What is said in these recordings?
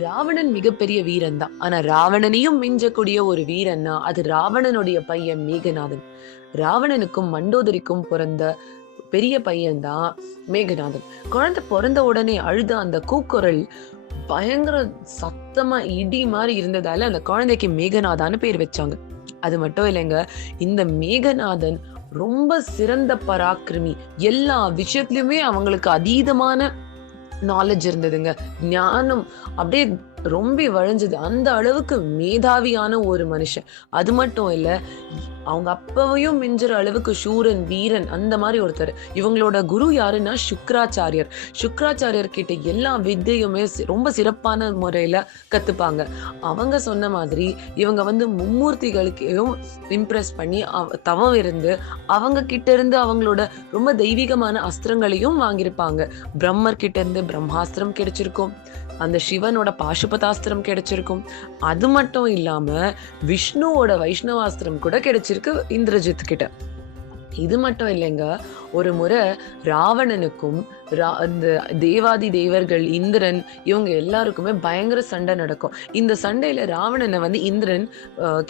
ராவணன் மிகப்பெரிய வீரன் தான். ஆனா ராவணனையும் மிஞ்சக்கூடிய ஒரு வீரன்னா, அது ராவணனுடைய பையன் மேகநாதன். ராவணனுக்கும் மண்டோதரிக்கும் பொறந்த பெரிய பையன் தான் மேகநாதன். குழந்தை பொறந்த உடனே அழுத அந்த கூக்குரல் பயங்கர சத்தமா இடி மாரி இருந்ததால அந்த குழந்தைக்கு மேகநாதான்னு பேர் வச்சாங்க. அது மட்டும் இல்லைங்க, இந்த மேகநாதன் ரொம்ப சிறந்த பராக்கிரமி. எல்லா விஷயத்திலயுமே அவங்களுக்கு அதீதமான நாலேட்ஜ் இருந்ததுங்க. ஞானம் அப்படியே ரொம்பி வழிஞ்சது. அந்த அளவுக்கு மேதாவியான ஒரு மனுஷன். அது மட்டும் இல்ல, அவங்க அப்பாவையும் மிஞ்சுற அளவுக்கு சூரன், வீரன் அந்த மாரி ஒருத்தர். இவங்களோட குரு யாருன்னா சுக்ராச்சாரியர். சுக்ராச்சாரியர் கிட்ட எல்லா வித்தையுமே ரொம்ப சிறப்பான முறையில கத்துப்பாங்க. அவங்க சொன்ன மாதிரி இவங்க வந்து மும்மூர்த்திகளுக்கையும் இம்ப்ரெஸ் பண்ணி தவம் இருந்து அவங்க கிட்ட இருந்து அவங்களோட ரொம்ப தெய்வீகமான அஸ்திரங்களையும் வாங்கியிருப்பாங்க. பிரம்மர் கிட்ட இருந்து பிரம்மாஸ்திரம் கிடைச்சிருக்கும். அந்த சிவனோட பாசுபதாஸ்திரம் கிடைச்சிருக்கும். அது மட்டும் இல்லாம விஷ்ணுவோட வைஷ்ணவாஸ்திரம் கூட கிடைச்சிருக்கு இந்திரஜித் கிட்ட. இது மட்டும் இல்லைங்க, ஒரு முறை ராவணனுக்கும் அந்த தேவாதி தேவர்கள் இந்திரன் இவங்க எல்லாருக்குமே பயங்கர சண்டை நடக்கும். இந்த சண்டையில ராவணனை வந்து இந்திரன்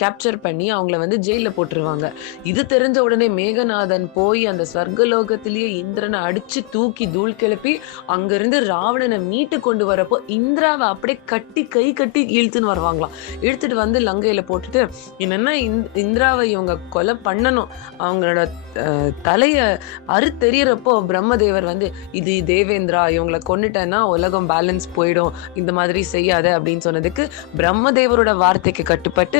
கேப்சர் பண்ணி அவங்கள வந்து ஜெயில போட்டுருவாங்க. இது தெரிஞ்ச உடனே மேகநாதன் போய் அந்த ஸ்வர்கலோகத்திலேயே இந்திரனை அடிச்சு தூக்கி தூள் கிளப்பி அங்கிருந்து ராவணனை மீட்டு கொண்டு வரப்போ இந்திராவை அப்படியே கை கட்டி இழுத்துன்னு வருவாங்களாம். இழுத்துட்டு வந்து லங்கையில போட்டுட்டு என்னன்னா இந்திராவை இவங்க கொலை பண்ணணும், அவங்களோட தலைய அறுத்தெறியறப்போ பிரம்மதேவர் வந்து இது தேவேந்திரா இவங்களை கொன்னுட்டேன்னா உலகம் பேலன்ஸ் போயிடும், இந்த மாதிரி செய்யாத அப்படின்னு சொன்னதுக்கு பிரம்மதேவரோட வார்த்தைக்கு கட்டுப்பட்டு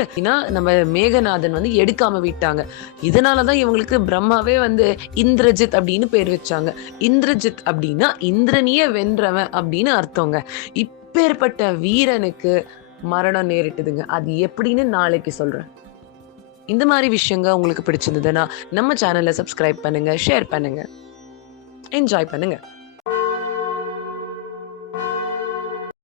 நம்ம மேகநாதன் வந்து எடுக்காம விட்டாங்க. இதனாலதான் இவங்களுக்கு பிரம்மாவே வந்து இந்திரஜித் அப்படின்னு பேர் வச்சாங்க. இந்திரஜித் அப்படின்னா இந்திரனிய வென்றவன் அப்படின்னு அர்த்தங்க. இப்பேற்பட்ட வீரனுக்கு மரணம் நேரிட்டுதுங்க. அது எப்படின்னு நாளைக்கு சொல்றேன். இந்த மாதிரி விஷயங்க உங்களுக்கு பிடிச்சிருந்ததுன்னா நம்ம சேனலை சப்ஸ்கிரைப் பண்ணுங்க, ஷேர் பண்ணுங்க, என்ஜாய் பண்ணுங்க.